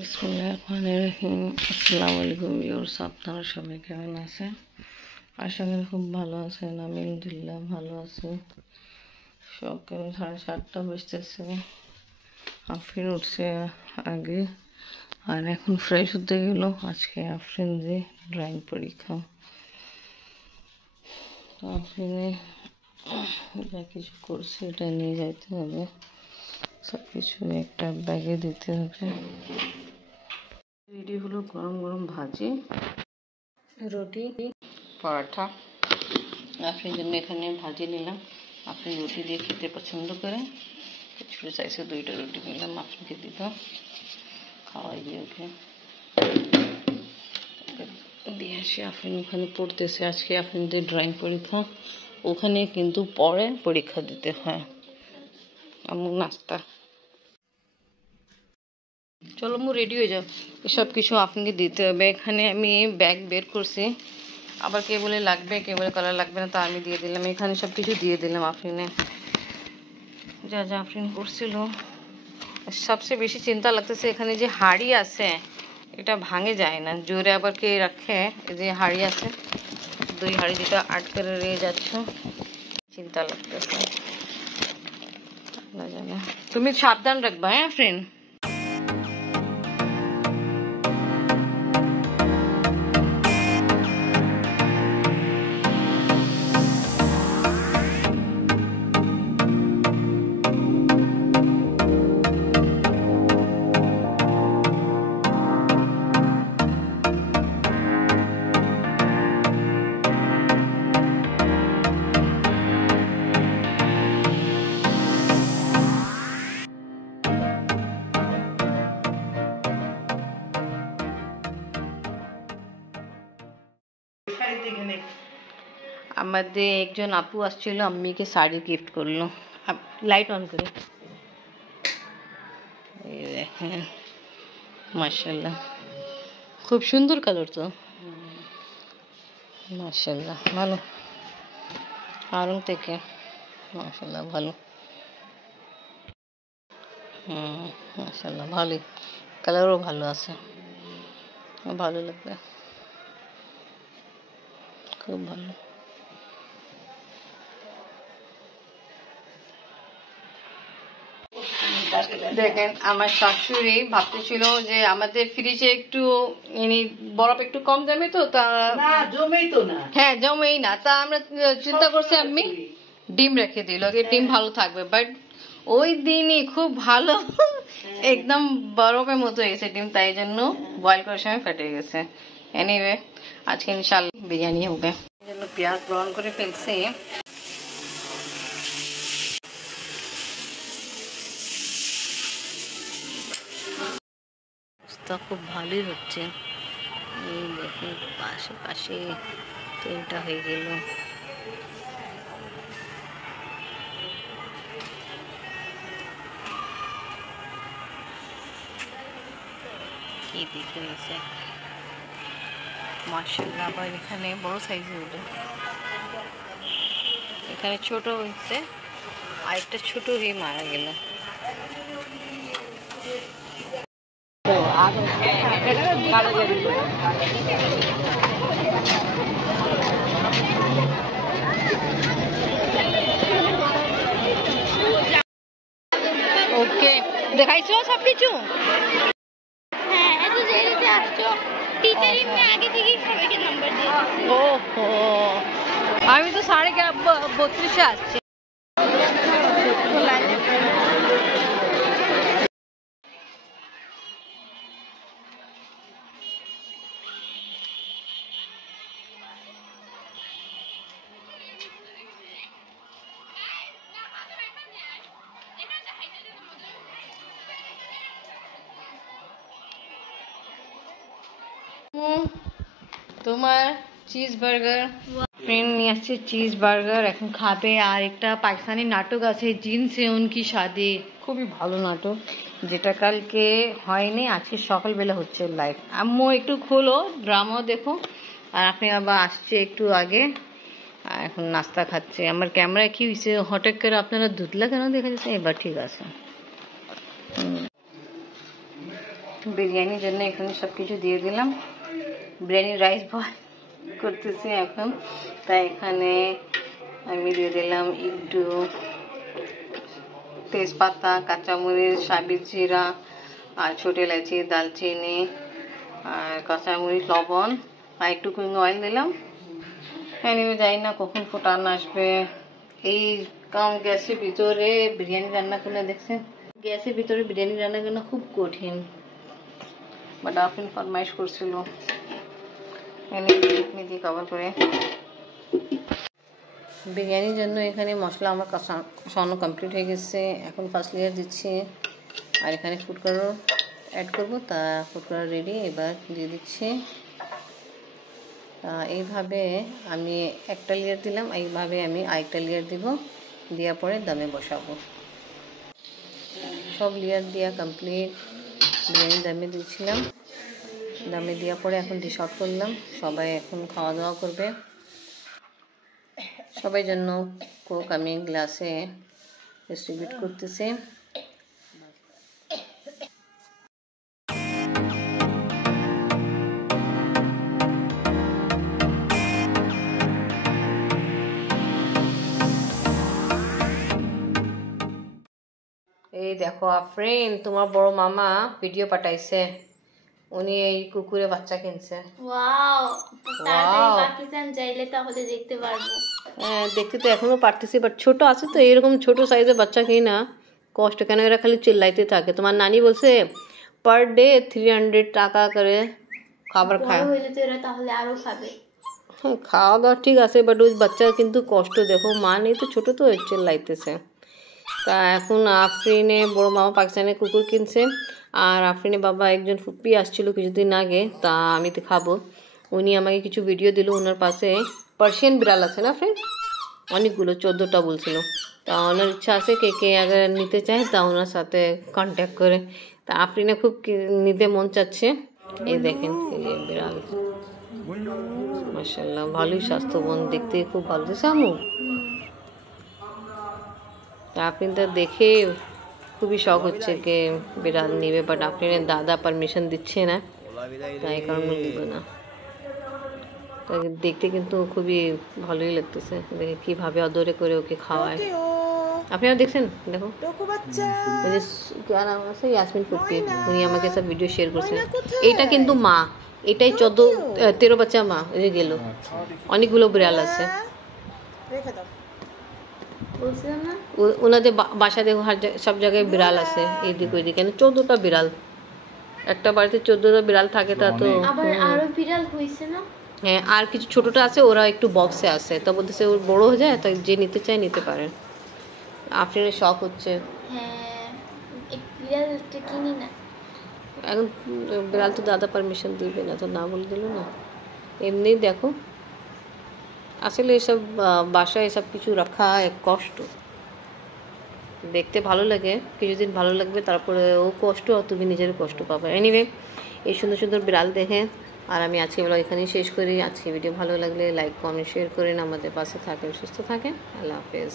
বিসমিল্লাহিররহমানিররহিম। আসসালামু আলাইকুম ভিউয়ার্স, আপনারা সবাই কেমন আছেন? আশা করি খুব ভালো আছেন। আমি আলহামদুলিল্লাহ ভালো আছি। সকাল 7:30 বাজতেছে। আফরিন উঠছে আগে, আর এখন ফ্রেশ হতে গেল। আজকে আফরিন যে ড্রয়িং পরীক্ষা, তো আফরিনে যা কিছু করছে এটা নিয়ে যাইতে হবে, সব কিছু একটা ব্যাগে দিতে হবে। এটি হলো গরম গরম ভাজি, রুটি, পরোটা। আপনার জন্য এখানে ভাজি নিলাম। আপনি রুটি দিয়ে খেতে পছন্দ করেন, ছোটো সাইজে 2টা রুটি নিলাম, আপনাকে দিলাম, খাওয়াই দিয়ে ওকে দিয়ে আসি। আপনি ওখানে পড়তেছে, আজকে আপনাদের ড্রয়িং পরীক্ষা, ওখানে কিন্তু পরে পরীক্ষা দিতে হয়। আমার নাস্তা, চলো মু রেডি হয়ে যাও, এসব কিছু আপনাকে দিতে হবে। এখানে আমি ব্যাগ বের করছি, আবার কে বলে লাগবে, কে বলে কালার লাগবে না, তা আমি দিয়ে দিলাম। এখানে সব কিছু দিয়ে দিলাম আফরিনে, যা যা আফরিন করছিল। সবচেয়ে বেশি চিন্তা লাগতেছে এখানে যে হাঁড়ি আছে, এটা ভাঙে যায় না, জোরে আবার কে রাখে। এই যে হাঁড়ি আছে, 2 হাঁড়ি যেটা আটকে রয়ে যাচ্ছে, চিন্তা লাগতেছে। না জানে, তুমি সাবধান রাখবা। হ্যাঁ আফরিন, আমাদের একজন আপু আসছিল, আম্মিকে শাড়ি গিফট করলো। লাইট অন করে, এই দেখেন, মাশাআল্লাহ খুব সুন্দর কালার তো, মাশাআল্লাহ ভালো। আরং থেকে মাশাআল্লাহ ভালো, মাশাআল্লাহ ভালোই, কালারও ভালো আছে, ভালো লাগবে, খুব ভালো। দেখেন, আমার শাশুড়ি ভাবতেছিল যে আমাদের ফ্রিজে একটু বরফ একটু কম জমে, তো তা জমেই তো না, হ্যাঁ জমেই না, তা আমরা চিন্তা করছি আমি ডিম রেখে দিল, ডিম ভালো থাকবে, বাট ওই দিনই খুব ভালো একদম বরফের মতো হয়েছে ডিম, তাই জন্য বয়েল করার সময় ফেটে গেছে। এনিওয়ে, আজকে ইনশাআল্লাহ বিরিয়ানি হবে। পেঁয়াজ ব্রাউন করে ফেলছি, খুব ভালোই হচ্ছে। এই দেখুন, পাশে পাশে 3টা হয়ে গেল। কি দিকে হয়েছে মাশাআল্লাহ। আবার এখানে বড় সাইজে হলো, এখানে ছোট হয়েছে, আরেকটা ছোট হয়ে মারা গেল। ওকে, দেখাইছো সবকিছু? ওহো, আমি তো 32:30 আসছি। তোমার চিজ বার্গার, ফ্রেন্ড নিয়ে আসছে চিজ বার্গার, এখন খাবে। আর একটা পাকিস্তানি নাটক আছে, জিন সে উনকি শাদি, খুবই ভালো নাটক, যেটা কালকে হয়নি, আজকে সকালবেলা হচ্ছে লাইভ। আম্মু একটু খোলো, ড্রামাও দেখো। আর আপনি আবার আসছে একটু আগে, এখন নাস্তা খাচ্ছে। আমার ক্যামেরায় কি হয়েছে, হঠাৎ করে আপনারা দুধলা কেন দেখা যাচ্ছে? এবার ঠিক আছে। বিরিয়ানির জন্য এখানে সব কিছু দিয়ে দিলাম। বিরিয়ানি রাইস বয় করতেছি এখন, তাই এখানে আমি দিয়ে দিলাম একটু তেজপাতা, কাঁচামরিচ, সাবিত জিরা আর ছোট এলাচি, দালচিনি আর কাঁচামরিচ, লবণ আর একটু কুকিং অয়েল দিলাম। এনিওয়ে জানি না কখন ফুটান আসবে। এই কম গ্যাসের ভিতরে বিরিয়ানি রান্না করলে দেখছেন, গ্যাসের ভিতরে বিরিয়ানি রান্না করা খুব কঠিন, বাট আপনি ফরমাইশ করছিল। এনে দিয়ে কভার করে বিরিয়ানির জন্য এখানে মশলা আমার কষানো কমপ্লিট হয়ে গেছে। এখন ফার্স্ট লেয়ার দিচ্ছি আর এখানে ফুড কালার অ্যাড করবো। তা ফুড কালার রেডি, এবার দিয়ে দিচ্ছি। এইভাবে আমি একটা লেয়ার দিলাম, এইভাবে আমি আরেকটা লেয়ার দিব, দেওয়ার পরে দমে বসাবো। সব লেয়ার দেওয়া কমপ্লিট। বিরিয়ানি দমে দিয়েছিলাম, দমে দেওয়ার পরে এখন ডিশ আউট করলাম। সবাই এখন খাওয়া দাওয়া করবে। সবাই জন্য কোক আমি গ্লাসে ডিস্ট্রিবিউট করতেছি। এই দেখো আফরিন, তোমার বড় মামা ভিডিও পাঠাইছে, উনি এই কুকুরে বাচ্চা কিনছে। ওয়াও, তাড়াতাড়ি পাকিস্তান যাইলে তাহলে দেখতে পারবো। হ্যাঁ, দেখতে তো এখনো পারতেছি, বাট ছোট আছে তো, এরকম ছোট সাইজের বাচ্চা কিনা না কষ্ট, কেন এরা খালি চিল্লাইতে থাকে। তোমার নানি বলছে পার ডে 300 টাকা করে খাবার খায়। হইলে তো এরা তাহলে আরো খাবে। হ্যাঁ, খাওয়া দাওয়া ঠিক আছে, বাট ওই বাচ্চা কিন্তু কষ্ট, দেখো মা নেই তো, ছোট তো চিল্লাইতেছে। তা এখন আফরিনে বড় মামা পাকিস্তানের কুকুর কিনছে, আর আফরিনের বাবা একজন ফুপ্পি আসছিল কিছুদিন আগে, তা আমি তো খাবো। উনি আমাকে কিছু ভিডিও দিল, ওনার পাশে পার্সিয়ান বিড়াল আছে না ফ্রেন্ড, অনেকগুলো, 14টা বলছিল। তা ওনার ইচ্ছা আছে কে কে আগে নিতে চায় তা ওনার সাথে কন্ট্যাক্ট করে। তা আফরিনে খুব নিতে মন চাচ্ছে। এই দেখেন এই যে বিড়াল, মাশাআল্লাহ ভালোই স্বাস্থ্যবান, দেখতে খুব ভালো দিচ্ছে আমু। আফরিন তো দেখে খুবই শখ হচ্ছে কে বিড়াল নিবে, বাট আফরিনের দাদা পারমিশন দিচ্ছে না, তাই কারণে নিব না। তাকে দেখতে কিন্তু খুবই ভালোই লাগতেছে, দেখে কিভাবে আদরে করে ওকে খাওয়ায়। আপনারা দেখছেন, দেখো क्या नाम আছে, ইয়াসমিন ফুপ্পি, উনি আমাকে সব ভিডিও শেয়ার করছেন। এইটা কিন্তু মা, এটাই 13 বাচ্চা মা, এই গেল, অনেকগুলো বিড়াল আছে। ওনাদের বাসা দেখো সব জায়গায় বিড়াল আছে, এইদিক ওইদিক, 14টা বিড়াল, একটা বাড়িতে 14টা বিড়াল থাকে, তা তো আরো বিড়াল হইছে না। হ্যাঁ, আর কিছু ছোটটা আছে, ওরা একটু বক্সে আছে, তো বলতেছে ওর বড় হয়ে যায়, তাই যে নিতে চায় নিতে পারে। আফরিনের শখ হচ্ছে। হ্যাঁ, এক বিড়ালটা কিনি না এখন, বিড়াল তো দাদা পারমিশন দিবে না, তো না বলে দিল না। এমনি দেখো, আসলে এসব বাসায় এসব কিছু রাখা এক কষ্ট, দেখতে ভালো লাগে, কিছুদিন ভালো লাগবে, তারপরে ও কষ্ট আর তুমি নিজের কষ্ট পাবে। এনিওয়ে, এই সুন্দর সুন্দর বিড়াল দেখে আর আমি আজকে ব্লগ এখানেই শেষ করি। আজকে ভিডিও ভালো লাগলে লাইক, কমেন্ট, শেয়ার করেন, আমাদের পাশে থাকেন, সুস্থ থাকেন। আল্লাহ হাফেজ।